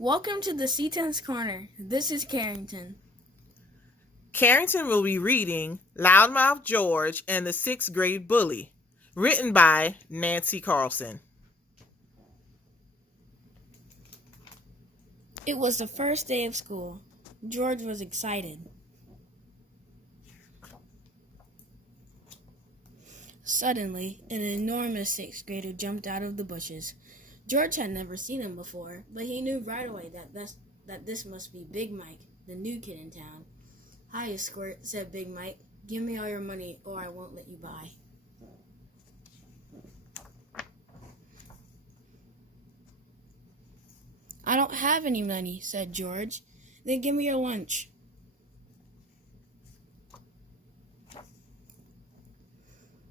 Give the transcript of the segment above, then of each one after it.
Welcome to the C10's Corner. This is Carrington. Carrington will be reading Loudmouth George and the Sixth Grade Bully, written by Nancy Carlson. It was the first day of school. George was excited. Suddenly, an enormous sixth grader jumped out of the bushes. George had never seen him before, but he knew right away that this must be Big Mike, the new kid in town. "Hiya, Squirt," said Big Mike. "Give me all your money or I won't let you by." "I don't have any money," said George. "Then give me your lunch."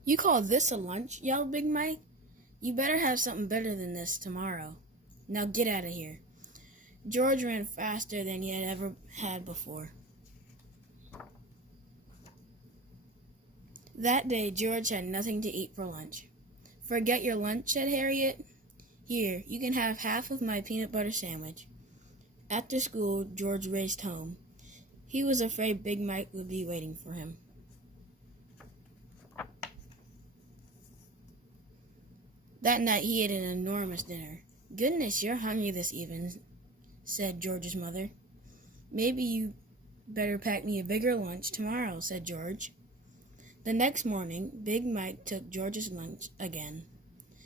"You call this a lunch?" yelled Big Mike. "You better have something better than this tomorrow. Now get out of here." George ran faster than he had ever had before. That day, George had nothing to eat for lunch. "Forget your lunch," said Harriet. "Here, you can have half of my peanut butter sandwich." After school, George raced home. He was afraid Big Mike would be waiting for him. That night, he ate an enormous dinner. "Goodness, you're hungry this evening," said George's mother. "Maybe you better pack me a bigger lunch tomorrow," said George. The next morning, Big Mike took George's lunch again.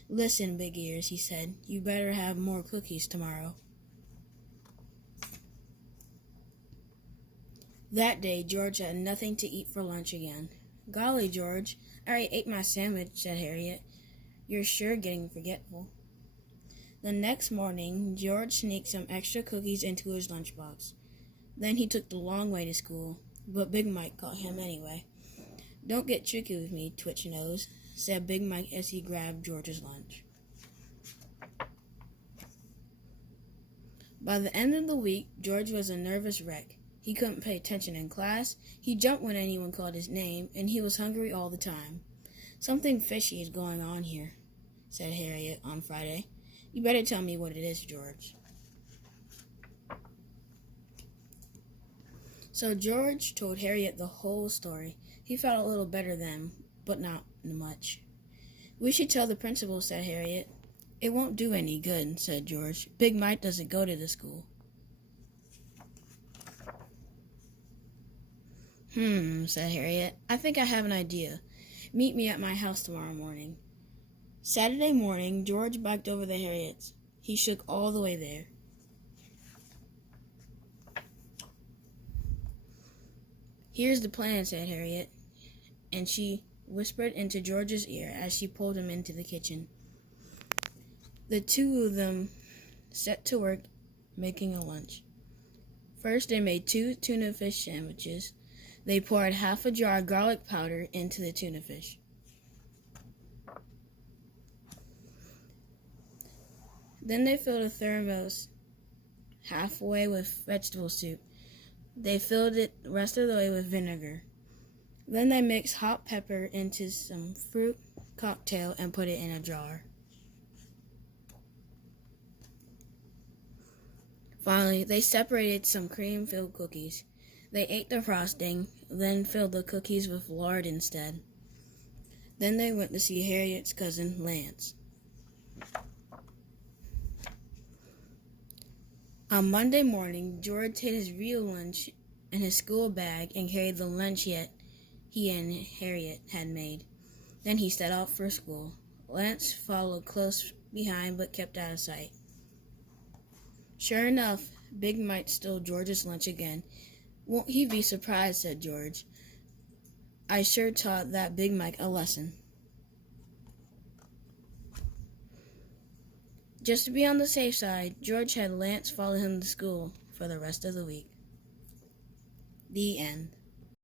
"Listen, Big Ears," he said, "you better have more cookies tomorrow." That day, George had nothing to eat for lunch again. "Golly, George, I already ate my sandwich," said Harriet. "You're sure getting forgetful." The next morning, George sneaked some extra cookies into his lunchbox. Then he took the long way to school, but Big Mike caught him anyway. "Don't get tricky with me, Twitch Nose," said Big Mike as he grabbed George's lunch. By the end of the week, George was a nervous wreck. He couldn't pay attention in class, he jumped when anyone called his name, and he was hungry all the time. "Something fishy is going on here," said Harriet on Friday. "You better tell me what it is, George." So George told Harriet the whole story. He felt a little better then, but not much. "We should tell the principal," said Harriet. "It won't do any good," said George. "Big Mike doesn't go to the school." Said Harriet. "I think I have an idea. Meet me at my house tomorrow morning." Saturday morning, George biked over to Harriet's. He shook all the way there. "Here's the plan," said Harriet, and she whispered into George's ear as she pulled him into the kitchen. The two of them set to work making a lunch. First, they made 2 tuna fish sandwiches. They poured half a jar of garlic powder into the tuna fish. Then they filled a thermos halfway with vegetable soup. They filled it the rest of the way with vinegar. Then they mixed hot pepper into some fruit cocktail and put it in a jar. Finally, they separated some cream-filled cookies. They ate the frosting, then filled the cookies with lard instead. Then they went to see Harriet's cousin, Lance. On Monday morning, George hid his real lunch in his school bag and carried the lunch he and Harriet had made. Then he set off for school. Lance followed close behind but kept out of sight. Sure enough, Big Mike stole George's lunch again. "Won't he be surprised?" said George. "I sure taught that Big Mike a lesson." Just to be on the safe side, George had Lance follow him to school for the rest of the week. The end.